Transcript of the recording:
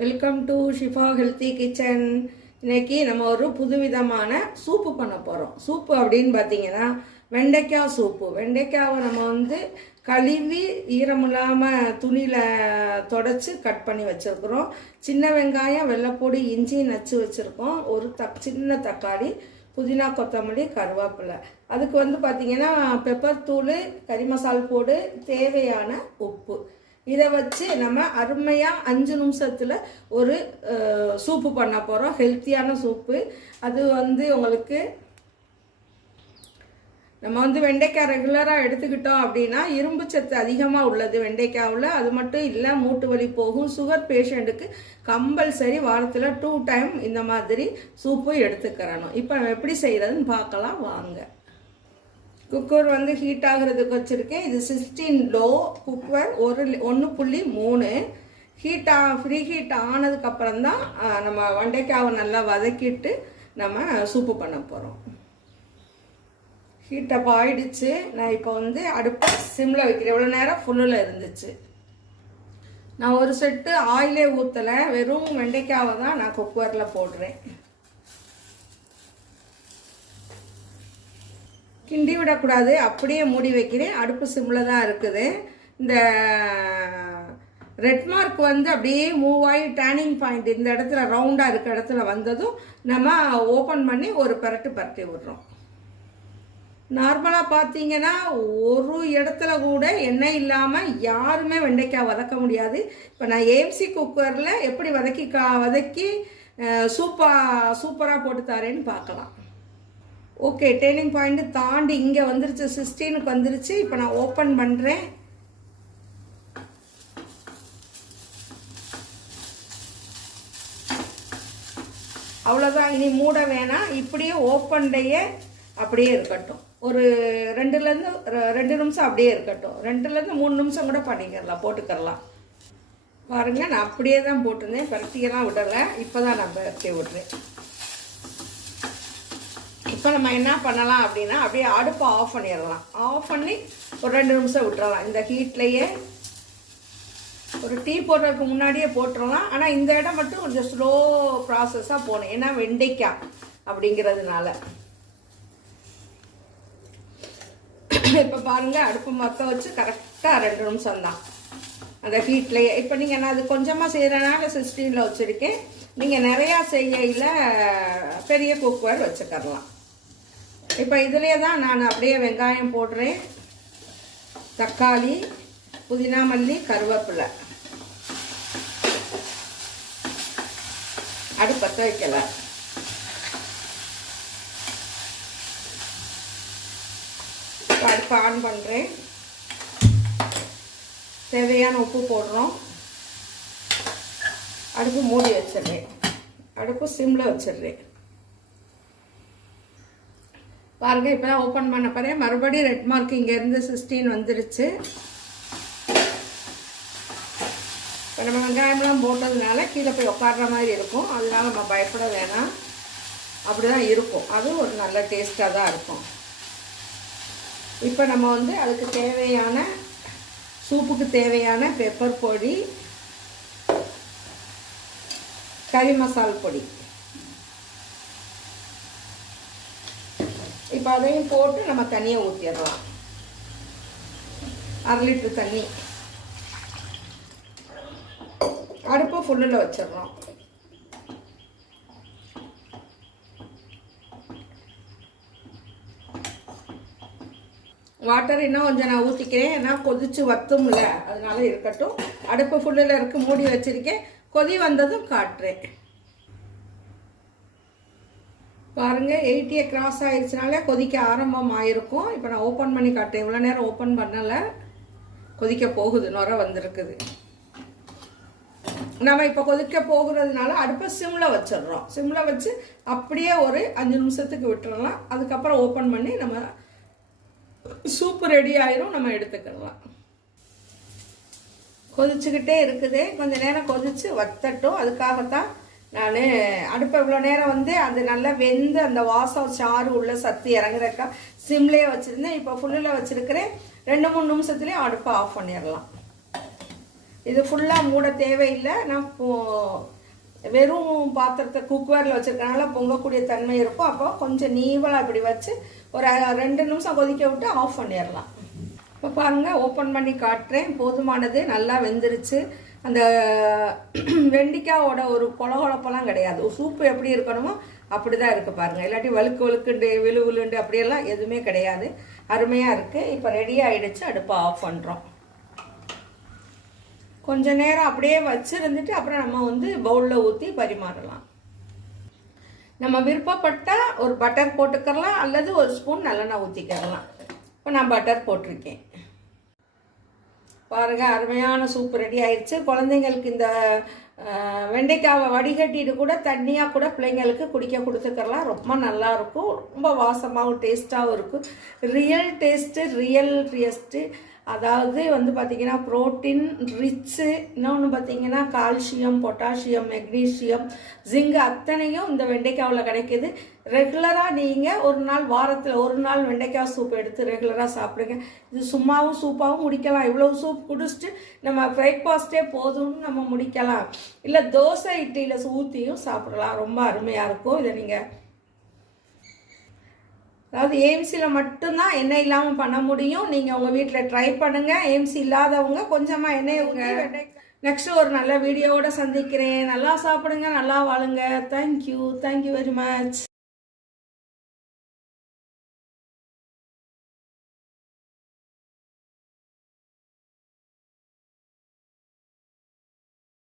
Welcome to Shifa healthy kitchen இன்னைக்கு நம்ம ஒரு புதுவிதமான சூப்பு பண்ண போகிறோம் சூப்பு அப்படின்னு பார்த்தீங்கன்னா வெண்டைக்காய் சூப்பு வெண்டைக்காவை நம்ம வந்து கழுவி ஈரமில்லாமல் துணியில் தொடச்சி கட் பண்ணி வச்சுருக்குறோம். சின்ன வெங்காயம் வெள்ளைப்பொடி இஞ்சி நச்சு வச்சுருக்கோம். ஒரு தக் சின்ன தக்காளி புதினா கொத்தமல்லி கருவேப்பிலை. அதுக்கு வந்து பார்த்தீங்கன்னா பெப்பர் தூள் கறி மசால் போடு தேவையான உப்பு. இதை வச்சு நம்ம அருமையாக அஞ்சு நிமிஷத்தில் ஒரு சூப்பு பண்ண போகிறோம் ஹெல்த்தியான சூப்பு அது வந்து உங்களுக்கு நம்ம வந்து வெண்டைக்காய் ரெகுலராக எடுத்துக்கிட்டோம் அப்படின்னா இரும்பு சத்து அதிகமாக உள்ளது வெண்டைக்காவில். அது மட்டும் இல்லை மூட்டு வலி போகும். சுகர் பேஷண்ட்டுக்கு கம்பல்சரி வாரத்தில் டூ டைம் இந்த மாதிரி சூப்பு எடுத்துக்கிறணும். இப்போ நம்ம எப்படி செய்கிறதுன்னு பார்க்கலாம். வாங்க. குக்கர் வந்து ஹீட் ஆகிறதுக்கு வச்சுருக்கேன். இது சிக்ஸ்டீன் லோ குக்கர் ஒரு ஒன்று புள்ளி மூணு. ஹீட் ஆ ஃப்ரீ ஹீட் ஆனதுக்கப்புறம் தான் நம்ம வெண்டைக்காவை நல்லா வதக்கிட்டு நம்ம சூப்பு பண்ண போகிறோம் ஹீட் அப் ஆயிடுச்சு. நான் இப்போ வந்து அடுப்பை சிம்மில் வைக்கிறேன். இவ்வளோ நேரம் ஃபுல்லில் இருந்துச்சு. நான் ஒரு செட்டு ஆயிலே ஊற்றலை வெறும் வெண்டைக்காவை தான் நான் குக்கரில் போடுறேன். கிண்டி விடக்கூடாது. அப்படியே மூடி வைக்கிறேன். அடுப்பு சிம்மில் தான் இருக்குது. இந்த ரெட் மார்க் வந்து அப்படியே மூவ் ஆகி டேனிங் பாயிண்ட் இந்த இடத்துல ரவுண்டாக இருக்க இடத்துல வந்ததும் நம்ம ஓப்பன் பண்ணி ஒரு பரட்டு பரட்டி விடுறோம். நார்மலாக பார்த்தீங்கன்னா ஒரு இடத்துல கூட எண்ணெய் இல்லாமல் யாருமே வெண்டைக்காய் வதக்க முடியாது. இப்போ நான் ஏஎம்சி குக்கரில் எப்படி வதக்கி கா வதக்கி சூப்பா சூப்பராக போட்டு தரேன்னு பார்க்கலாம். ஓகே டேர்னிங் பாயிண்ட்டு தாண்டி இங்கே வந்துருச்சு சிக்ஸ்டீனுக்கு வந்துருச்சு. இப்போ நான் ஓப்பன் பண்ணுறேன் அவ்வளோதான் இனி மூட வேணாம். இப்படியே ஓப்பன்டையே அப்படியே இருக்கட்டும். ஒரு ரெண்டுலேருந்து ரெண்டு நிமிஷம் அப்படியே இருக்கட்டும். ரெண்டுலேருந்து மூணு நிமிஷம் கூட பண்ணிக்கிறலாம் போட்டுக்கிறலாம். பாருங்கள் நான் அப்படியே தான் போட்டிருந்தேன். பருத்தியெல்லாம் விடலை. இப்போ தான் நான் பருத்தி விட்றேன் ஸோ நம்ம என்ன பண்ணலாம் அப்படின்னா அப்படியே அடுப்பை ஆஃப் பண்ணிடலாம். ஆஃப் பண்ணி ஒரு ரெண்டு நிமிஷம் விட்டுறலாம். இந்த ஹீட்லேயே ஒரு டீ போடுறதுக்கு முன்னாடியே போட்டுடலாம் ஆனால் இந்த இடம் மட்டும் கொஞ்சம் ஸ்லோ ப்ராசஸாக போகணும். ஏன்னா வெண்டைக்காய் அப்படிங்கிறதுனால. இப்போ பாருங்கள் அடுப்பு மொத்தம் வச்சு கரெக்டாக ரெண்டு நிமிஷம் தான். அந்த ஹீட்லேயே இப்போ நீங்கள் நான் அது கொஞ்சமாக செய்கிறனால சிக்ஸ்டீனில் வச்சுருக்கேன். நீங்கள் நிறையா செய்யல பெரிய குக்கர் வச்சுக்கரலாம் இப்போ இதுலேயே தான் நான் அப்படியே வெங்காயம் போடுறேன். தக்காளி புதினா மல்லி கருவேப்பிலை. அடுப்பத்த வைக்கலை. இப்போ அடுப்பை ஆன் பண்ணுறேன் தேவையான உப்பு போடுறோம். அடுப்பு மூடி வச்சிடுறேன். அடுப்பு சிம்மில் வச்சிடுறேன். பாருங்கள் இப்போ தான் ஓப்பன் பண்ண போகிறேன் மறுபடியும் ரெட் மார்க் இங்கேருந்து சிக்ஸ்டீன் வந்துருச்சு. இப்போ நம்ம வெங்காயம்லாம் போட்டதுனால கீழே போய் உட்கார்ற மாதிரி இருக்கும். அதனால நம்ம பயப்பட வேணாம். அப்படி தான் இருக்கும். அதுவும் ஒரு நல்ல டேஸ்ட்டாக தான் இருக்கும். இப்போ நம்ம வந்து அதுக்கு தேவையான சூப்புக்கு தேவையான பெப்பர் பொடி கறி மசால் பொடி. இப்போ அதையும் போட்டு நம்ம தண்ணியை ஊற்றிடலாம் அரை லிட்ரு தண்ணி. அடுப்பை ஃபுல்லில் வச்சிடறோம் வாட்டர் இன்னும் கொஞ்சம் நான் ஊற்றிக்கிறேன் ஏன்னா கொதிச்சு வத்தும்ல. அதனால இருக்கட்டும். அடுப்பு ஃபுல்லில் இருக்கு மூடி வச்சிருக்கேன். கொதி வந்ததும் காட்டுறேன். பாருங்கள் எயிட்டியை கிராஸ் ஆயிடுச்சுனாலே கொதிக்க ஆரம்பம் ஆயிருக்கும் இப்போ நான் ஓப்பன் பண்ணி காட்டேன் இவ்வளோ நேரம் ஓப்பன் பண்ணலை. கொதிக்க போகுது நுர வந்திருக்குது. நம்ம இப்போ கொதிக்க போகிறதுனால அடுப்பை சிம்மில் வச்சிடுறோம். சிம்மில் வச்சு அப்படியே ஒரு அஞ்சு நிமிஷத்துக்கு விட்டுறலாம். அதுக்கப்புறம் ஓப்பன் பண்ணி நம்ம சூப்பு ரெடி ஆயிரும் நம்ம எடுத்துக்கலாம். கொதிச்சுக்கிட்டே இருக்குது. கொஞ்ச நேரம் கொதித்து வத்தட்டும். அதுக்காகத்தான் நான் அடுப்பை இவ்வளோ நேரம் வந்து அது நல்லா வெந்து அந்த வாசம் சாறு உள்ள சத்து இறங்குறக்கா சிம்லேயே வச்சுருந்தேன். இப்போ ஃபுல்லில் வச்சுருக்கிறேன். ரெண்டு மூணு நிமிஷத்துலேயும் அடுப்பை ஆஃப் பண்ணிடலாம். இது ஃபுல்லாக மூட தேவையில்லை. நான் வெறும் பாத்திரத்தை குக்வேரில் வச்சுருக்கனால பொங்கக்கூடிய தன்மை இருக்கும். அப்போ கொஞ்சம் நீவலாக இப்படி வச்சு ஒரு ரெண்டு நிமிஷம் கொதிக்க விட்டு ஆஃப் பண்ணிடலாம். இப்போ பாருங்கள் ஓப்பன் பண்ணி காட்டுறேன். போதுமானது நல்லா வெந்துருச்சு. அந்த வெண்டிக்காவோட ஒரு கொலகொழப்பெல்லாம் கிடையாது. சூப்பு எப்படி இருக்கணுமோ அப்படி தான் இருக்குது பாருங்கள் இல்லாட்டி வழுக்கு வழுக்குண்டு விழு விழுண்டு அப்படியெல்லாம் எதுவுமே கிடையாது. அருமையாக இருக்குது இப்போ ரெடி ஆகிடுச்சு அடுப்பை ஆஃப் பண்ணுறோம் கொஞ்ச நேரம் அப்படியே வச்சுருந்துட்டு அப்புறம் நம்ம வந்து பவுலில் ஊற்றி பரிமாறலாம். நம்ம விருப்பப்பட்டால் ஒரு பட்டர் போட்டுக்கிறலாம். அல்லது ஒரு ஸ்பூன் நல்லெண்ணெய் ஊற்றிக்கிறலாம் இப்போ நான் பட்டர் போட்டிருக்கேன். பாருங்க அருமையான சூப் ரெடி ஆயிடுச்சு. குழந்தைங்களுக்கு இந்த வெண்டைக்காவை வடிகட்டிட்டு கூட தண்ணியாக கூட பிள்ளைங்களுக்கு குடிக்க கொடுத்துக்கலாம். ரொம்ப நல்லாயிருக்கும் ரொம்ப வாசமாகவும் டேஸ்ட்டாகவும் இருக்கும். ரியல் டேஸ்ட்டு ரியல் டேஸ்ட்டு அதாவது வந்து பார்த்திங்கன்னா ப்ரோட்டீன் ரிச்சு இன்னொன்று பார்த்தீங்கன்னா கால்சியம் பொட்டாசியம் மெக்னீசியம் ஜிங்க் அத்தனையும் இந்த வெண்டைக்காவில் கிடைக்குது. ரெகுலராக நீங்கள் ஒரு நாள் வாரத்தில் ஒரு நாள் வெண்டைக்காய் சூப் எடுத்து ரெகுலராக சாப்பிடுங்க. இது சும்மாவும் சூப்பாகவும் முடிக்கலாம். இவ்வளோ சூப் குடிச்சிட்டு நம்ம பிரேக்ஃபாஸ்ட்டே போதும்னு நம்ம முடிக்கலாம். இல்லை தோசை இட்லியில் ஊற்றியும் சாப்பிடலாம். ரொம்ப அருமையாக இருக்கும். இதை நீங்கள் அதாவது ஏஎம்சியில் மட்டும்தான் எண்ணெய் இல்லாமல் பண்ண முடியும். நீங்கள் உங்கள் வீட்டில் ட்ரை பண்ணுங்கள் ஏஎம்சி இல்லாதவங்க கொஞ்சமாக எண்ணெய் ஊற்றி நெக்ஸ்ட் ஒரு நல்ல வீடியோவோட சந்திக்கிறேன். நல்லா சாப்பிடுங்க நல்லா வாழுங்க. Thank you thank you very much